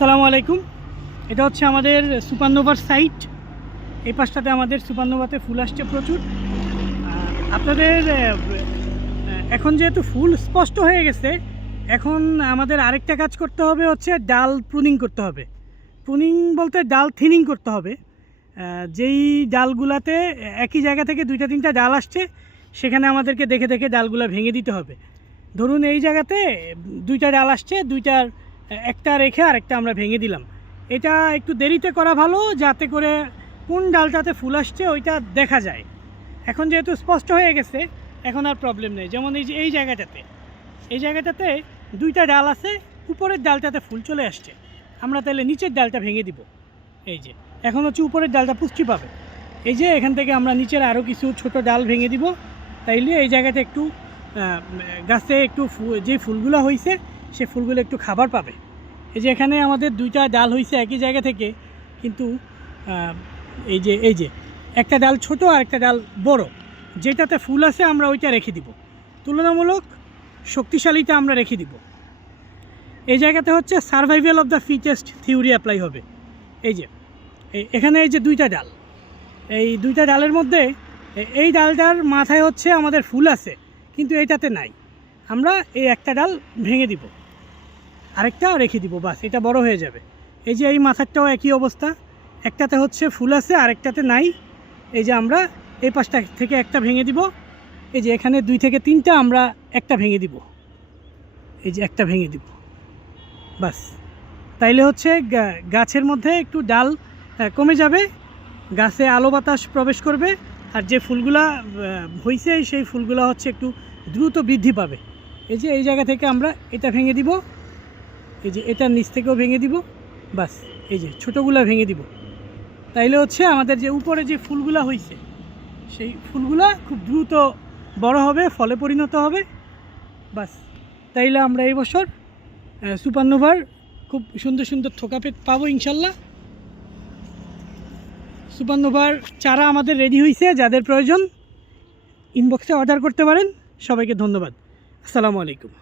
আসসালামু আলাইকুম। এটা হচ্ছে আমাদের সুপারনোভার সাইট। এই পাশটাতে আমাদের সুপারনোভাতে ফুল আসছে প্রচুর। আপনাদের এখন যেহেতু ফুল স্পষ্ট হয়ে গেছে, এখন আমাদের আরেকটা কাজ করতে হবে, হচ্ছে ডাল প্রুনিং করতে হবে। প্রুনিং বলতে ডাল থিনিং করতে হবে। যেই ডালগুলাতে একই জায়গা থেকে দুইটা তিনটা ডাল আসছে, সেখানে আমাদেরকে দেখে দেখে ডালগুলা ভেঙে দিতে হবে। ধরুন এই জায়গাতে দুইটা ডাল আসছে, দুইটার একটা রেখে আরেকটা আমরা ভেঙে দিলাম। এটা একটু দেরিতে করা ভালো, যাতে করে কোন ডালটাতে ফুল আসছে ওইটা দেখা যায়। এখন যেহেতু স্পষ্ট হয়ে গেছে, এখন আর প্রবলেম নেই। যেমন এই জায়গাটাতে দুইটা ডাল আছে, উপরের ডালটাতে ফুল চলে আসছে। আমরা তাহলে নিচের ডালটা ভেঙে দিব। এই যে এখন হচ্ছে উপরের ডালটা পুষ্টি পাবে। এই যে এখান থেকে আমরা নিচের আরও কিছু ছোট ডাল ভেঙে দিব, তাইলে এই জায়গাটা একটু গাছে একটু যে ফুলগুলো হয়েছে সে ফুলগুলো একটু খাবার পাবে। এই যে এখানে আমাদের দুইটা ডাল হয়েছে একই জায়গা থেকে, কিন্তু এই যে একটা ডাল ছোট আর একটা ডাল বড়, যেটাতে ফুল আছে আমরা ওইটা রেখে দিব। তুলনামূলক শক্তিশালীটা আমরা রেখে দিব। এই জায়গাতে হচ্ছে survival of the fittest theory apply হবে। এই যে এখানে এই যে দুইটা ডাল, এই দুইটা ডালের মধ্যে এই ডালটার মাথায় হচ্ছে আমাদের ফুল আছে, কিন্তু এইটাতে নাই। আমরা এই একটা ডাল ভেঙে দিব, আরেকটা রেখে দিব, বাস এটা বড় হয়ে যাবে। এই যে এই মাথারটাও একই অবস্থা, একটাতে হচ্ছে ফুল আছে আরেকটাতে নাই। এই যে আমরা এই পাশটা থেকে একটা ভেঙে দিব। এই যে এখানে 2 থেকে 3টা আমরা একটা ভেঙে দিব। এই যে একটা ভেঙে দিব, বাস। তাইলে হচ্ছে গাছের মধ্যে একটু ডাল কমে যাবে, গাছে আলো বাতাস প্রবেশ করবে, আর যে ফুলগুলা হয়েছে সেই ফুলগুলা হচ্ছে একটু দ্রুত বৃদ্ধি পাবে। এই যে এই জায়গা থেকে আমরা এটা ভেঙে দিব, এই যে এটার নিচ থেকেও ভেঙে দিব, বাস। এই যে ছোটোগুলা ভেঙে দিব, তাইলে হচ্ছে আমাদের যে উপরে যে ফুলগুলা হয়েছে সেই ফুলগুলা খুব দ্রুত বড় হবে, ফলে পরিণত হবে, বাস। তাইলে আমরা এই বছর সুপারনোভার খুব সুন্দর সুন্দর থোকা পাবো ইনশাল্লাহ। সুপারনোভার চারা আমাদের রেডি হয়েছে, যাদের প্রয়োজন ইনবক্সে অর্ডার করতে পারেন। সবাইকে ধন্যবাদ। আসসালামু আলাইকুম।